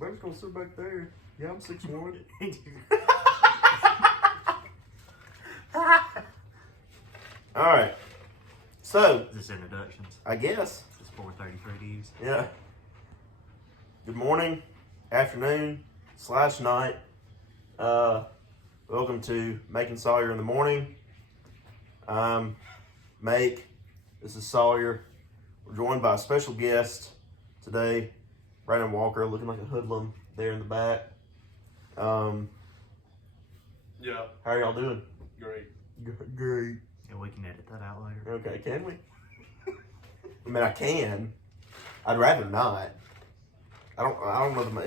Brandon's gonna sit back there. Yeah, I'm 6'1". All right. So This introductions. I guess. It's 4:33 to use. Yeah. Good morning, afternoon, /night. Welcome to Making Sawyer in the Morning. I'm Make. This is Sawyer. We're joined by a special guest today, Brandon Walker, looking like a hoodlum there in the back. Yeah. How are y'all doing? Great. Great. Yeah, we can edit that out later. Okay, can we? I mean, I can. I'd rather not. I don't know that my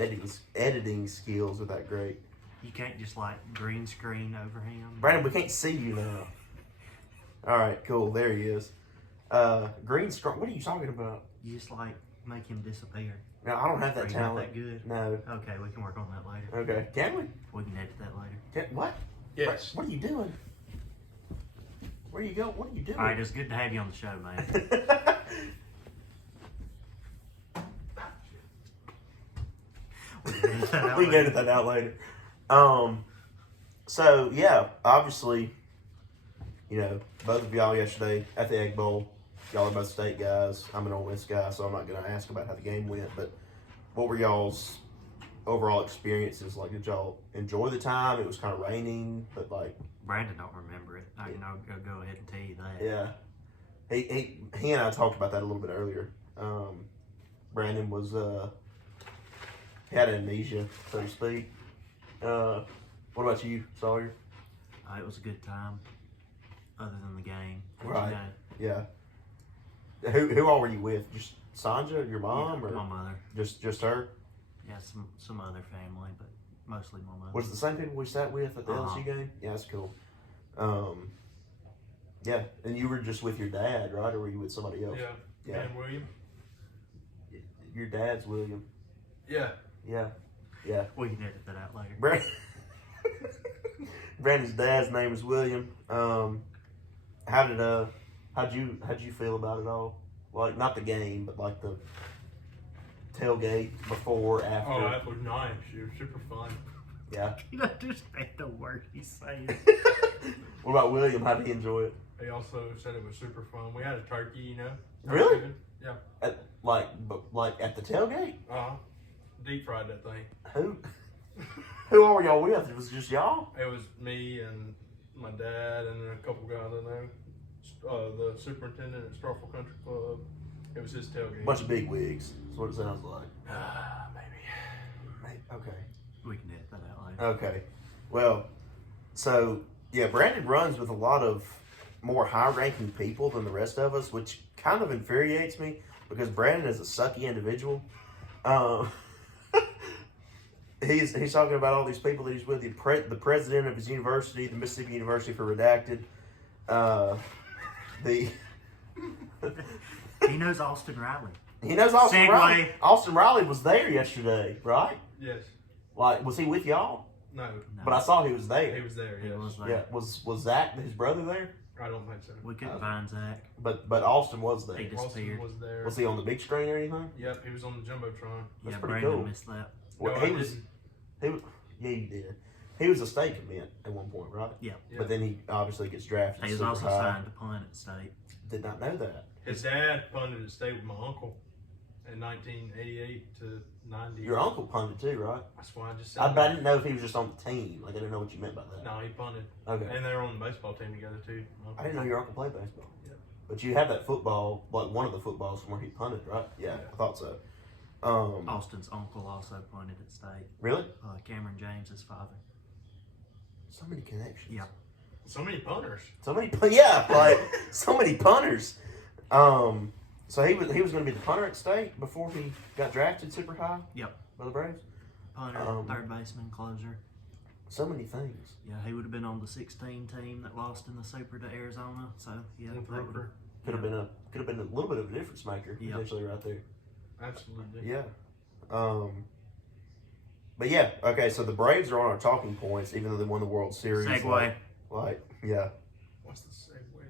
editing skills are that great. You can't just like green screen over him. Brandon, we can't see you now. All right, cool. There he is. Green screen. What are you talking about? You just like make him disappear. No, I don't have Are that you not talent. that good? No. Okay, we can work on that later. Okay. Can we? We can edit that later. What? Yes. What are you doing? Where you go? What are you doing? All right, it's good to have you on the show, man. We can edit that out later. So yeah, obviously, you know, both of y'all yesterday at the Egg Bowl, y'all are both state guys. I'm an Ole Miss guy, so I'm not going to ask about how the game went. But what were y'all's overall experiences? Like, did y'all enjoy the time? It was kind of raining, but like, Brandon don't remember it. I can go ahead and tell you that. yeah, he and I talked about that a little bit earlier. Brandon was he had amnesia, so to speak. What about you, Sawyer? It was a good time, other than the game. Right. You know, Yeah. Who all were you with? Just Sanja, your mom, yeah, or my mother. just her? Yeah, some other family, but mostly my mother. Was it the same people we sat with at the LSU game? Yeah, that's cool. Yeah, and you were just with your dad, right, or were you with somebody else? Yeah. And William. Your dad's William. Yeah. Yeah. We can edit that out later. Brandon's dad's name is William. How'd you feel about it all? Like, not the game, but like the tailgate before, after. Oh, that was nice. It was super fun. Yeah. You don't understand the word he's saying. What about William? How did he enjoy it? He also said it was super fun. We had a turkey, you know. Really? Yeah. Like at the tailgate? Deep fried that thing. Who all were y'all with? It was just y'all? It was me and my dad and a couple guys I know. The superintendent at Starkville Country Club. It was his tailgate. Bunch of big wigs. That's what it sounds like. Maybe. Okay. We can edit that out later. Okay. Well, so yeah, Brandon runs with a lot of more high-ranking people than the rest of us, which kind of infuriates me because Brandon is a sucky individual. He's talking about all these people that he's with. The president of his university, the Mississippi University for Redacted. He knows Austin Riley. He knows Austin Segue. Riley. Austin Riley was there yesterday, right? Yes. Like, was he with y'all? No. But I saw he was there. He was there, He yes. was there. Yeah, was Zach, his brother, there? I don't think so. We couldn't find Zach. But Austin was there. He disappeared. Austin was there. Was he on the big screen or anything? Yep, he was on the Jumbotron. That's Yeah, pretty Brandon cool. missed that. Well, No, he I was. didn't. Yeah, he did. He was a state commit at one point, right? Yeah. But then he obviously gets drafted. He was super also high. signed to punt at state. Did not know that. His dad punted at state with my uncle in 1988 to 90. Your uncle punted too, right? That's why I just said I that. didn't know if he was just on the team. Like, I didn't know what you meant by that. No, he punted. Okay. And they were on the baseball team together too. I didn't know your uncle played baseball. Yep. But you have that football, like one of the footballs from where he punted, right? Yeah, I thought so. Austin's uncle also punted at state. Really? Cameron James, his father. So many connections. Yeah. So many punters. So many punters. So he was going to be the punter at state before he got drafted super high. Yep. By the Braves. Punter, third baseman, closer. So many things. Yeah, he would have been on the 16 team that lost in the Super to Arizona. So yeah, With that Roper. Could have been a little bit of a difference maker potentially right there. Absolutely. Yeah. But yeah, okay. So the Braves are on our talking points, even though they won the World Series. Segway. Like yeah. What's the segue?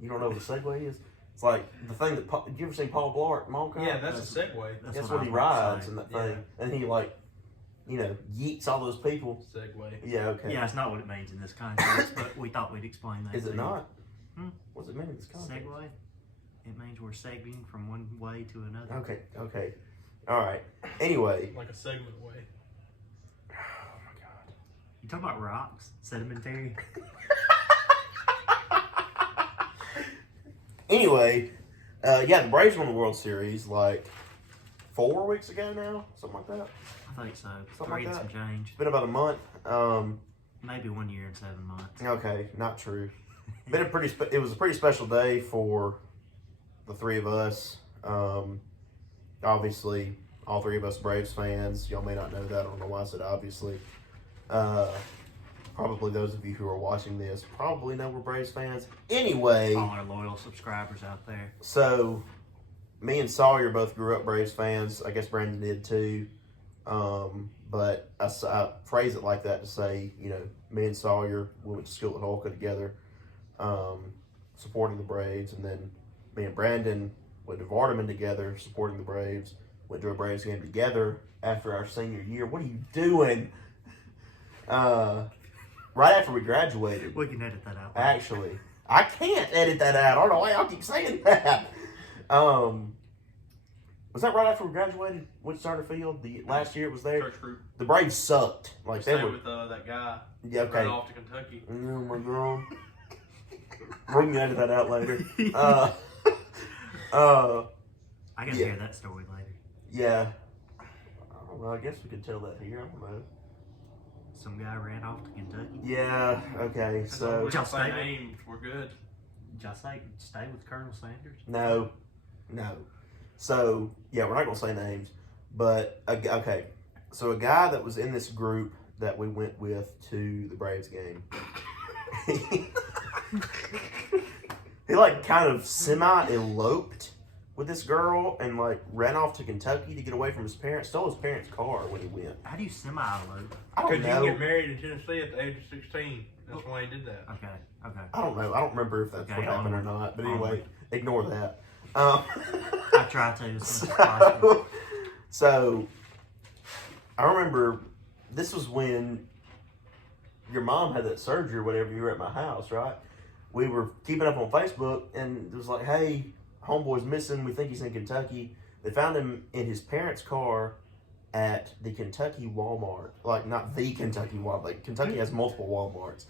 You don't know what a Segway is? It's like the thing that you ever seen Paul Blart Mall Cop? Yeah, that's a segue. That's what he rides in that thing, Yeah. and he like yeets all those people. Segway. Yeah, okay. Yeah, it's not what it means in this context, but we thought we'd explain that. Is it to you. not? Hmm? What does it mean in this context? Segue? It means we're seguing from one way to another. Okay. All right. Anyway. Like a segment away. Oh my God. You talking about rocks? Sedimentary? Anyway, the Braves won the World Series like 4 weeks ago now, something like that. I think so. Something 3 like and some that. change. It's been about a month. Maybe 1 year and 7 months. Okay, not true. It was a pretty special day for the three of us. Obviously, all three of us Braves fans. Y'all may not know that. I don't know why I said obviously. Probably those of you who are watching this probably know we're Braves fans. Anyway. All our loyal subscribers out there. So, me and Sawyer both grew up Braves fans. I guess Brandon did too. But I phrase it like that to say, me and Sawyer, we went to school at Holka together, supporting the Braves. And then me and Brandon went to Vardaman together, supporting the Braves. Went to a Braves game together after our senior year. What are you doing? Right after we graduated. We can edit that out. Actually, I can't edit that out. I don't know why y'all keep saying that. Was that right after we graduated? Went to Starter Field. The last year it was there. Church group. The Braves sucked. Like they Stay were. with that guy. Yeah, okay. Ran off to Kentucky. Oh my God. We can edit that out later. I gotta hear that story later. Yeah. I don't know. I guess we could tell that here. I don't know. Some guy ran off to Kentucky. Yeah. Okay. So We don't Just say say- names. We're good. Did y'all say stay with Colonel Sanders? no. So yeah, we're not gonna say names, but okay. So a guy that was in this group that we went with to the Braves game, he like kind of semi-eloped with this girl and like ran off to Kentucky to get away from his parents. Stole his parents' car when he went. How do you semi-elope? I don't Because you know. can get married in Tennessee at the age of 16. That's why he did that. Okay. I don't know. I don't remember if that's Okay, what happened or onward. not. But anyway, Onward. ignore that. I try to as much as possible. So, I remember this was when your mom had that surgery or whatever. You were at my house, right? We were keeping up on Facebook, and it was like, hey, homeboy's missing. We think he's in Kentucky. They found him in his parents' car at the Kentucky Walmart. Like, not the Kentucky Walmart. Like, Kentucky has multiple Walmarts.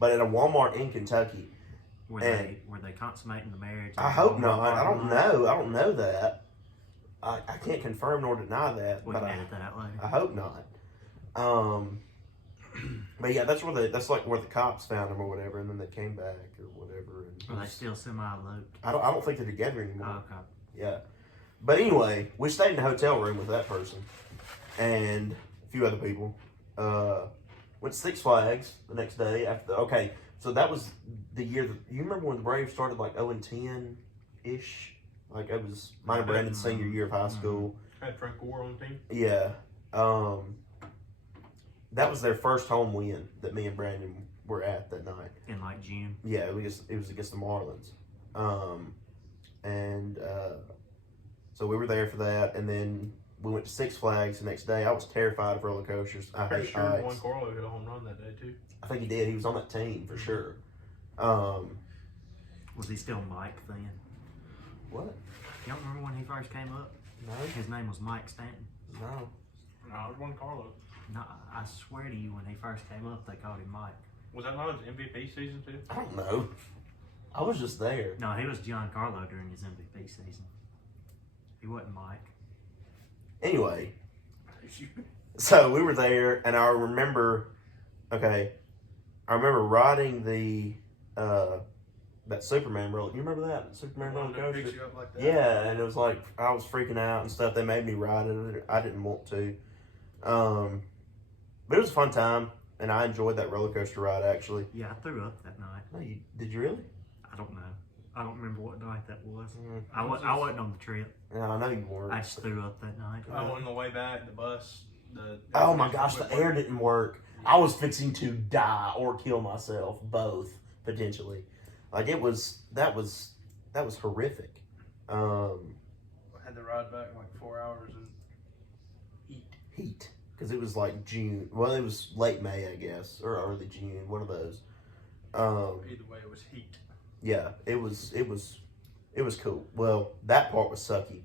But at a Walmart in Kentucky. Were they consummating the marriage? I hope not. I don't know. I don't know that. I can't confirm nor deny that. We but can edit that out later. I hope not. But yeah, that's like where the cops found him or whatever, and then they came back or whatever. And Are they still semi-eloped? I don't think they're together anymore. Oh, okay. Yeah. But anyway, we stayed in a hotel room with that person and a few other people. Went to Six Flags the next day after okay, so that was the year that you remember when the Braves started like 0-10-ish? Like it was mine and Brandon's senior year of high school. Had Frank Gore on the team. Yeah. That was their first home win that me and Brandon were at that night. In like June. Yeah, it was against the Marlins. So we were there for that, and then we went to Six Flags the next day. I was terrified of roller coasters. I Pretty hate sure heights. Juan Carlo hit a home run that day too. I think he did. He was on that team for sure. Was he still Mike then? What? Y'all remember when he first came up? No, His name was Mike Stanton. no. No, it was Juan Carlo. No, I swear to you, when he first came up, they called him Mike. Was that not his MVP season too? I don't know. I was just there. No, he was Giancarlo during his MVP season. He wasn't Mike. Anyway, so we were there, and I remember riding the that Superman roller. You remember that Superman roller One that picks coaster? you up like that. Yeah, and it was like I was freaking out and stuff. They made me ride it. I didn't want to, but it was a fun time, and I enjoyed that roller coaster ride actually. Yeah, I threw up that night. No, did you really? I don't know. I don't remember what night that was. Mm. I wasn't on the trip. Yeah, I know you weren't. I just threw up that night. On the way back, the bus. Oh my gosh, the air didn't work. I was fixing to die or kill myself, both potentially. Like that was horrific. I had to ride back like 4 hours and eat. Heat, because it was like June. Well, it was late May, I guess, or early June. One of those. Either way, it was heat. Yeah, it was cool. Well, that part was sucky.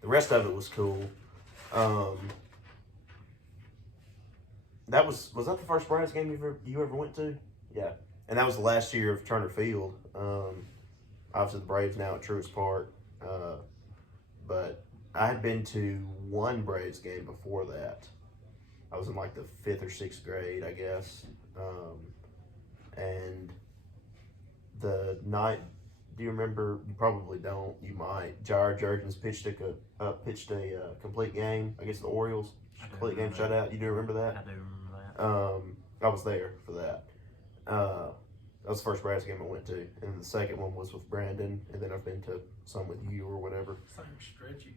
The rest of it was cool. That was that the first Braves game you ever went to? Yeah, and that was the last year of Turner Field. Obviously, the Braves now at Truist Park, but I had been to one Braves game before that. I was in like the 5th or 6th grade, I guess, and the night. Do you remember? You probably don't. You might. Jair Jurrjens pitched a complete game against the Orioles. Complete game shutout. You do remember that? I do remember that. I was there for that. That was the first Braves game I went to, and the second one was with Brandon, and then I've been to some with you or whatever. It's like stretchy.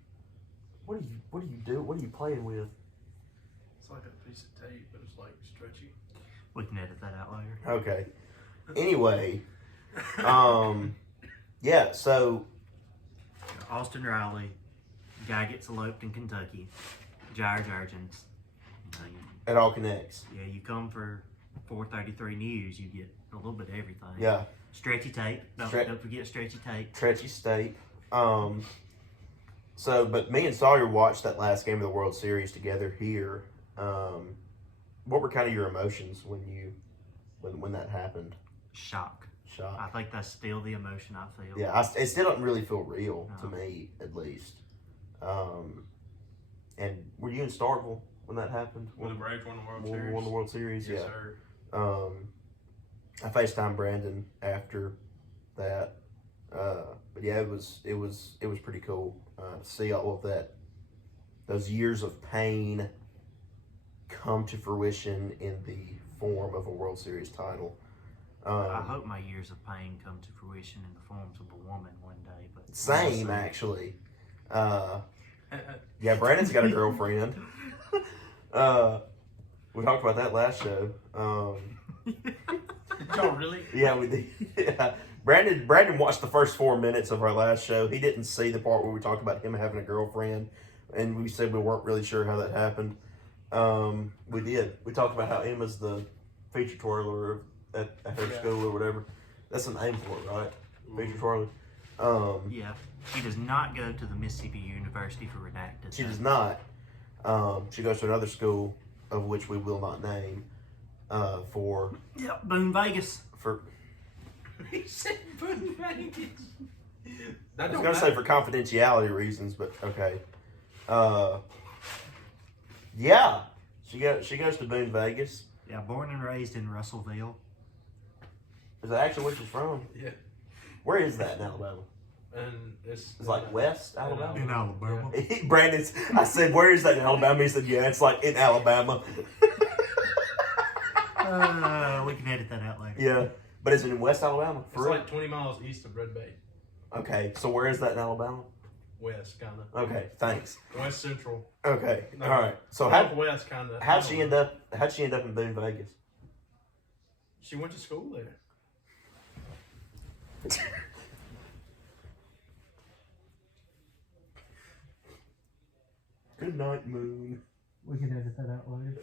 What do you do? What are you playing with? It's like a piece of tape, but it's like stretchy. We can edit that out later. Okay. Anyway, yeah. So Austin Riley, guy gets eloped in Kentucky. Jair Jurrjens. it all connects. Yeah, you come for 433 News, you get a little bit of everything. Yeah. Stretchy tape. Don't forget stretchy tape. Stretchy State. So, but me and Sawyer watched that last game of the World Series together here. What were kind of your emotions when that happened? Shock. Shock. I think that's still the emotion I feel. Yeah, it still doesn't really feel real to No. me, at least. And were you in Starkville when that happened? When the Braves won the World When we Series. won the World Series, Yes, yeah. sir. I FaceTimed Brandon after that, but yeah, it was pretty cool to see all of that, those years of pain come to fruition in the form of a World Series title. I hope my years of pain come to fruition in the forms of a woman one day. But Same, actually. Yeah, Brandon's got a girlfriend. We talked about that last show. Did y'all really? Yeah, we did. Yeah. Brandon watched the first 4 minutes of our last show. He didn't see the part where we talked about him having a girlfriend, and we said we weren't really sure how that happened. We did. We talked about how Emma's the feature twirler at her school or whatever. That's a name for it, right? Feature twirler. Yeah, she does not go to the Mississippi University for Redacted. She does not. She goes to another school, of which we will not name. Yep, Boone, Vegas. He said Boone, Vegas. I was going to say for confidentiality reasons, but okay. Yeah, she goes to Boone, Vegas. Yeah, born and raised in Russellville. Is that actually where she's from? Yeah. Where is that in Alabama? And it's like West Alabama? In Alabama. Brandon's, I said, where is that in Alabama? He said, yeah, it's like in Alabama. We can edit that out later. Yeah, but is it in West Alabama? It's like 20 miles east of Red Bay. Okay, so where is that in Alabama? West, kind of. Okay, thanks. West Central. Okay, No, all right. So West, kind of. how'd she end up in Boone, Vegas? She went to school there. Good night, Moon. We can edit that out later.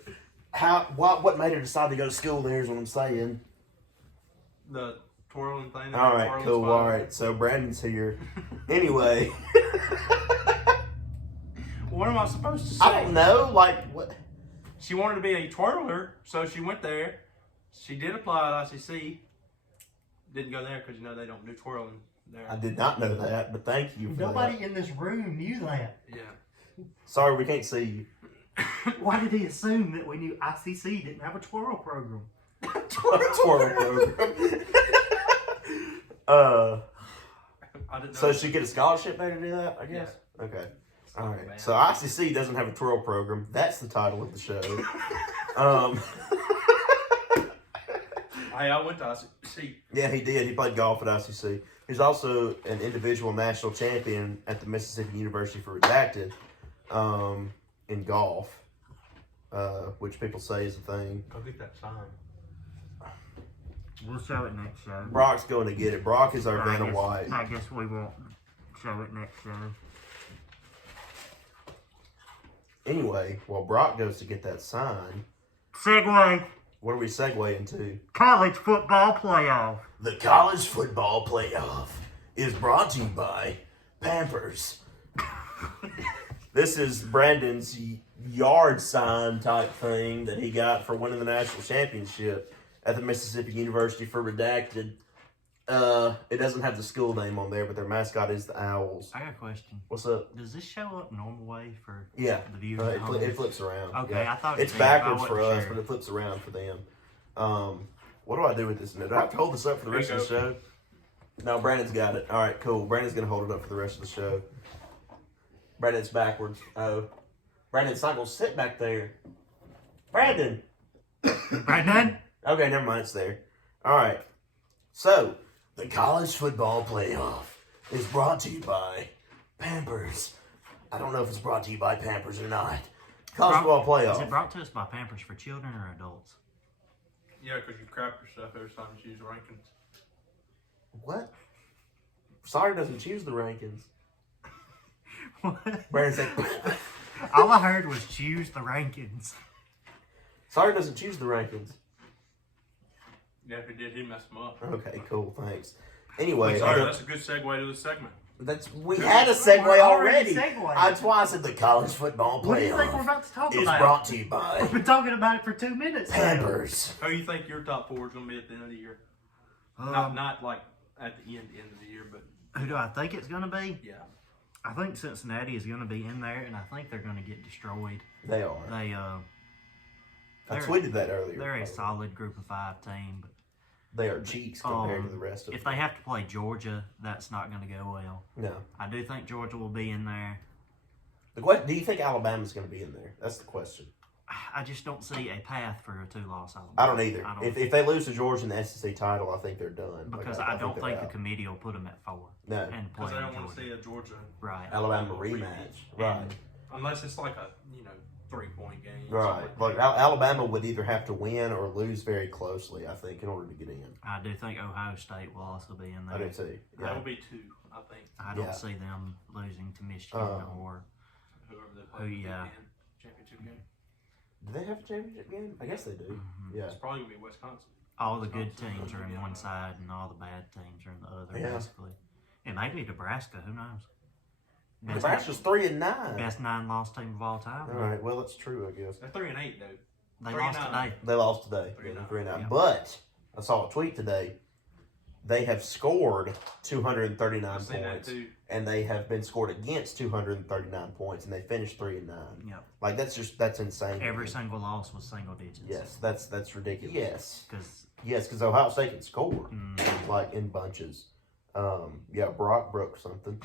What made her decide to go to school there is what I'm saying. The twirling thing. All right, cool. All right, so Brandon's here. Anyway. What am I supposed to say? I don't know, like, what? She wanted to be a twirler, so she went there. She did apply at ICC. Didn't go there because, they don't do twirling there. I did not know that, but thank you for Nobody that. in this room knew that. Yeah. Sorry, we can't see you. Why did he assume that we knew ICC didn't have a twirl program? Twirl program. I didn't know. So she get a scholarship there to do that, I guess? Yeah. Okay. All right. So ICC doesn't have a twirl program. That's the title of the show. Hey, I went to ICC. Yeah, he did. He played golf at ICC. He's also an individual national champion at the Mississippi University for Redacted in golf, which people say is a thing. Go get that sign. We'll show it next show. Brock's going to get it. Brock is our Vanna White. I guess we won't show it next show. Anyway, while Brock goes to get that sign, Segway. what are we segueing into? College football playoff. The college football playoff is brought to you by Pampers. This is Brandon's yard sign type thing that he got for winning the national championship at the Mississippi University for Redacted. It doesn't have the school name on there, but their mascot is the Owls. I got a question. What's up? Does this show up normal way for Yeah, the viewers at home? it flips around. Okay, Yeah. I thought It's it did, but I backwards for wasn't us, sure. but it flips around for them. What do I do with this? Do I have to hold this up for the rest of the show? No, Brandon's got it. All right, cool. Brandon's gonna hold it up for the rest of the show. Brandon's backwards. Oh, Brandon's not gonna sit back there. Brandon. Brandon? Okay, never mind. It's there. All right. So, the college football playoff is brought to you by Pampers. I don't know if it's brought to you by Pampers or not. College football playoff. Is it brought to us by Pampers for children or adults? Yeah, because you crap yourself every time you choose rankings. What? Sawyer doesn't choose the rankings. What? Brandon's like, All I heard was choose the rankings. Sawyer doesn't choose the rankings. Yeah, if he did, he'd mess them up. Okay, cool, thanks. Anyway, Sorry, that's a good segue to the segment. we had a segue We're already. segueing. That's why I said the college football What do you think we're playoff about to talk is about? brought to you by We've been talking about it for 2 minutes now. Pampers. Who do you think your top four is going to be at the end of the year? Um, Not like at the end of the year, but Who do I think it's going to be? yeah. I think Cincinnati is going to be in there, and I think they're going to get destroyed. They are. They I they're- tweeted that earlier. they're a probably. solid group of 5 team, but They are cheeks compared to the rest of if them. they have to play Georgia, that's not going to go well. No. I do think Georgia will be in there. The question, do you think Alabama's going to be in there? That's the question. I just don't see a path for a 2-loss Alabama. I don't either. I don't If they lose to Georgia in the SEC title, I think they're done. because Like, I don't they're think the out. committee will put them at 4 No. and play Because they don't want Georgia. to see a Georgia. Right. Alabama rematch. Right. And Unless it's like a, 3-point game. Right. Like Alabama would either have to win or lose very closely, I think, in order to get in. I do think Ohio State will also be in there. I do too. That Yeah. will be 2, I think. I don't Yeah. see them losing to Michigan or Whoever they play. yeah. Championship game. Do they have a championship game? I guess they do. Mhm. Yeah. It's probably going to be Wisconsin. all the good teams are in one side and all the bad teams are in the other, Yeah. basically. It may be Nebraska. Who knows? Nebraska's 3-9. Best 9-loss team of all time. All right. Well, that's true, I guess. They're 3-8, dude. They 3-9. lost today. They lost today. 3-9. 3-9. Yeah. But I saw a tweet today. They have scored 239 I've seen that points, too. and they have been scored against 239 points, and they finished 3-9. Yep. Like that's insane. to Every me. single loss was single digits. Yes, that's ridiculous. Yes, Because because Ohio State can score like in bunches. Yeah, Brock broke something.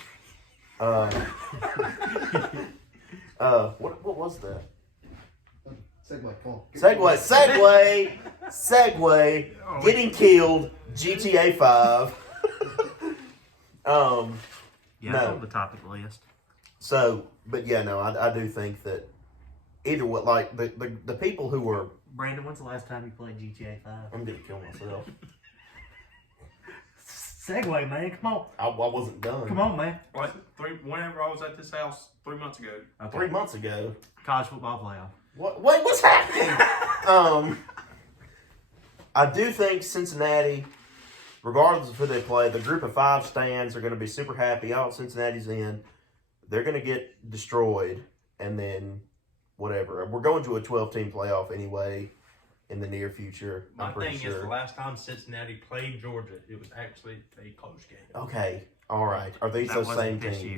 What was that? Segway, come on. Segway. Getting killed. GTA 5. yeah, No. it's on the topic list. So, but yeah, no, I do think that either what, like the people who were, Brandon, when's the last time you played GTA 5? I'm gonna kill myself. Segway, man. Come on. I wasn't done. Come on, man. Like, whenever I was at this house 3 months ago. Okay. 3 months ago. College football playoff. Wait, what's happening? I do think Cincinnati, regardless of who they play, the group of 5 stands are going to be super happy. Oh, Cincinnati's in. They're going to get destroyed, and then whatever. We're going to a 12-team playoff anyway in the near future. My I'm pretty thing is, sure. the last time Cincinnati played Georgia, it was actually a close game. Okay, all right. Are these That those wasn't same this teams?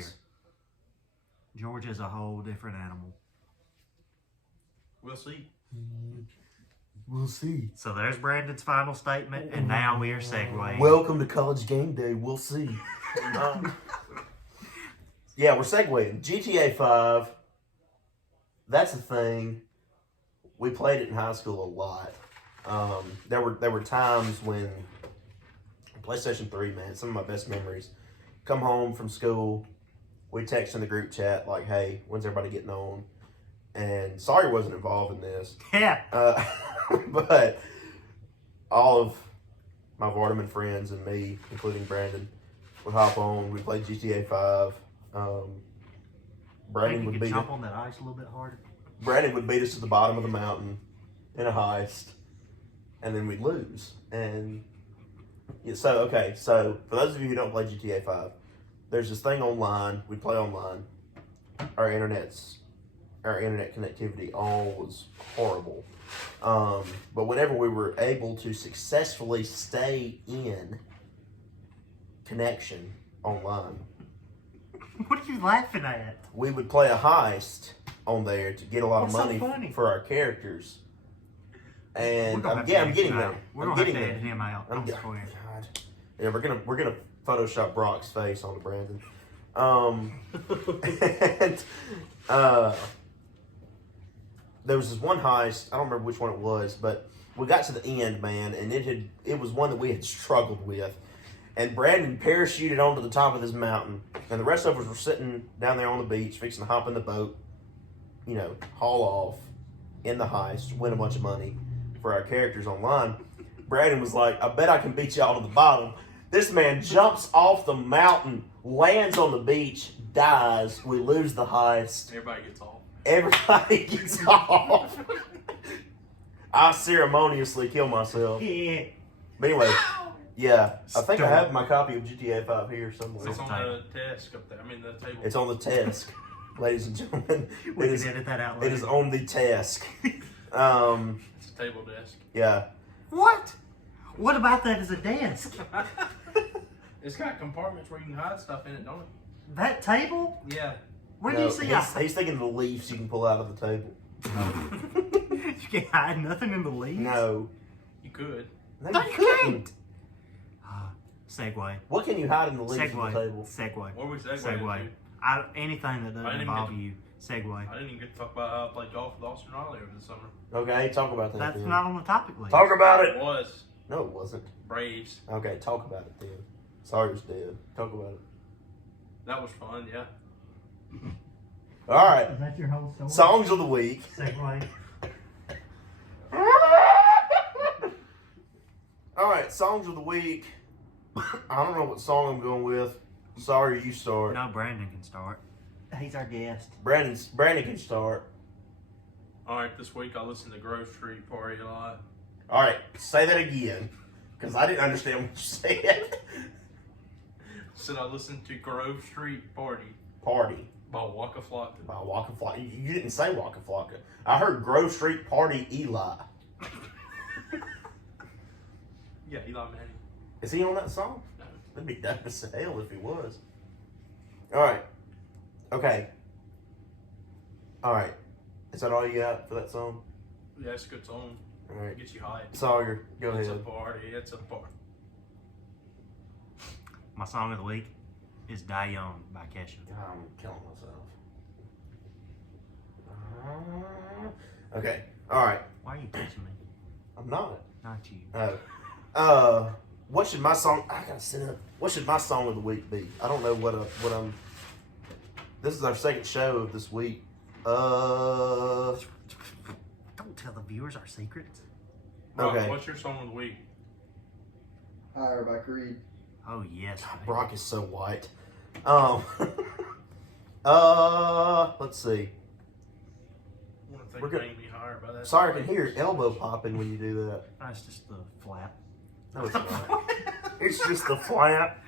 year. Georgia's a whole different animal. We'll see. We'll see. So there's Brandon's final statement, and now we are segueing. Welcome to College Game Day. We'll see. Yeah, we're segueing. GTA 5. That's a thing. We played it in high school a lot. There were times when PlayStation 3, man, some of my best memories. Come home from school, we text in the group chat like, "Hey, when's everybody getting on?" And Sawyer wasn't involved in this. Yeah. But all of my Vardaman friends and me, including Brandon, would hop on. We played GTA 5. Brandon Maybe you would could be jump on that ice a little bit harder. Brandon would beat us to the bottom of the mountain in a heist, and then we'd lose. And yeah, so for those of you who don't play GTA 5, there's this thing online. We play online. Our internet connectivity all was horrible. But whenever we were able to successfully stay in connection online, What are you laughing at? we would play a heist on there to get a lot What's of so money funny? for our characters. And We're gonna I'm have to getting edit you there. out. We're I'm gonna have getting to there. edit him out. I swear. God. Yeah, we're gonna Photoshop Brock's face onto Brandon. And there was this one heist. I don't remember which one it was, but we got to the end, man, and it was one that we had struggled with. And Brandon parachuted onto the top of this mountain, and the rest of us were sitting down there on the beach, fixing to hop in the boat, haul off in the heist, win a bunch of money for our characters online. Brandon was like, I bet I can beat y'all to the bottom. This man jumps off the mountain, lands on the beach, dies. We lose the heist. Everybody gets off. Everybody gets off. I ceremoniously kill myself. Yeah. But anyway, yeah, I think I Stupid. have my copy of GTA 5 here somewhere. It's on the desk up there. I mean, the table. It's on the desk, ladies and gentlemen. We It can is, edit that out it later. is on the desk. It's a table desk. Yeah. What? What about that as a desk? It's got compartments where you can hide stuff in it, don't it? That table? Yeah. Where do No, you see he's thinking of the leaves you can pull out of the table. You can't hide nothing in the leaves? No. You could. No, you can't. Segue. What can you hide in the leaves of the Segue. table? Segue. What was that? Segue. Anything that I doesn't didn't involve get to- you. Segue. I didn't even get to talk about how I played golf with Austin Riley over the summer. Okay, talk about that That's then. not on the topic list. Talk about It it. was No, it wasn't. Braves. Okay, talk about it then. Sawyer's dead. Talk about it. That was fun, yeah. All right. Is that your whole story? Songs of the week. Segue. All right, songs of the week. I don't know what song I'm going with. Sorry, you start. No, Brandon can start. He's our guest. Brandon can start. All right, this week I listened to Grove Street Party a lot. All right, say that again, because I didn't understand what you said. Said I listened to Grove Street Party Party by Waka Flocka. by Waka Flocka. You didn't say Waka Flocka. I heard Grove Street Party Eli. Yeah, Eli Manning. Is he on that song? No. That'd be dope as hell if he was. All right. Okay. All right. Is that all you got for that song? Yeah, it's a good song. All right. It gets you hyped. Sawyer, go It's a ahead. party. It's a party. My song of the week is Die Young by Kesha. I'm killing myself. Okay. All right. Why are you touching me? I'm not. Not you. What should my song? I gotta sit up. What should my song of the week be? I don't know what I'm. This is our second show of this week. Don't tell the viewers our secrets. Brock, Okay. what's your song of the week? Higher by Creed. Oh yes. baby. Brock is so white. Let's see. I want to We're think good. Bang Me Higher by that. Sorry, I can hear your elbow popping when you do that. That's just the flap. No, it's not. It's just the flap.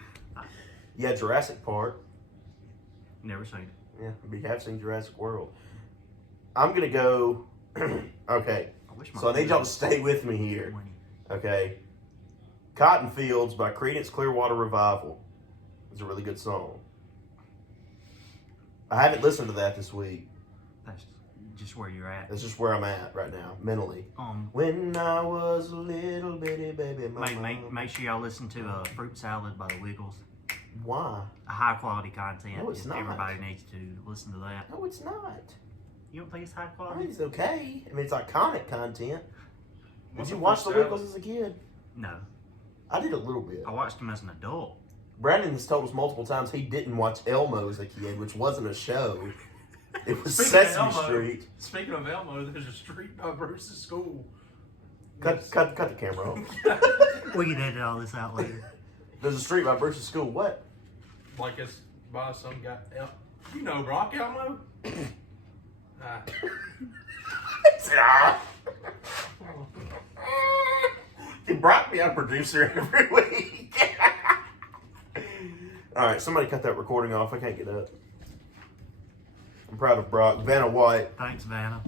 Yeah, Jurassic Park. Never seen it. Yeah, we have seen Jurassic World. I'm gonna go. Okay, I wish so I need y'all to stay with me here. Okay, Cotton Fields by Creedence Clearwater Revival is a really good song. I haven't listened to that this week. That's just where you're at. That's just where I'm at right now, mentally. Um, When I was a little bitty baby, make sure y'all listen to Fruit Salad by the Wiggles. Why? A high quality content. No, it's not. Everybody needs to listen to that. No, it's not. You don't think it's high I quality? mean, it's okay. I mean, it's iconic content. Did What's you a watch The Fruit Salad? Wiggles as a kid? No. I did a little bit. I watched them as an adult. Brandon has told us multiple times he didn't watch Elmo as a kid, which wasn't a show. It was Speaking of Sesame Elmo, Street. Speaking of Elmo, there's a street by Bruce's school. Cut the camera off. We can edit all this out later. There's a street by Bruce's school. What? Like it's by some guy. You know Brock Elmo? Can Brock be our producer every week? All right, somebody cut that recording off. I can't get up. I'm proud of Brock. Vanna White. Thanks, Vanna.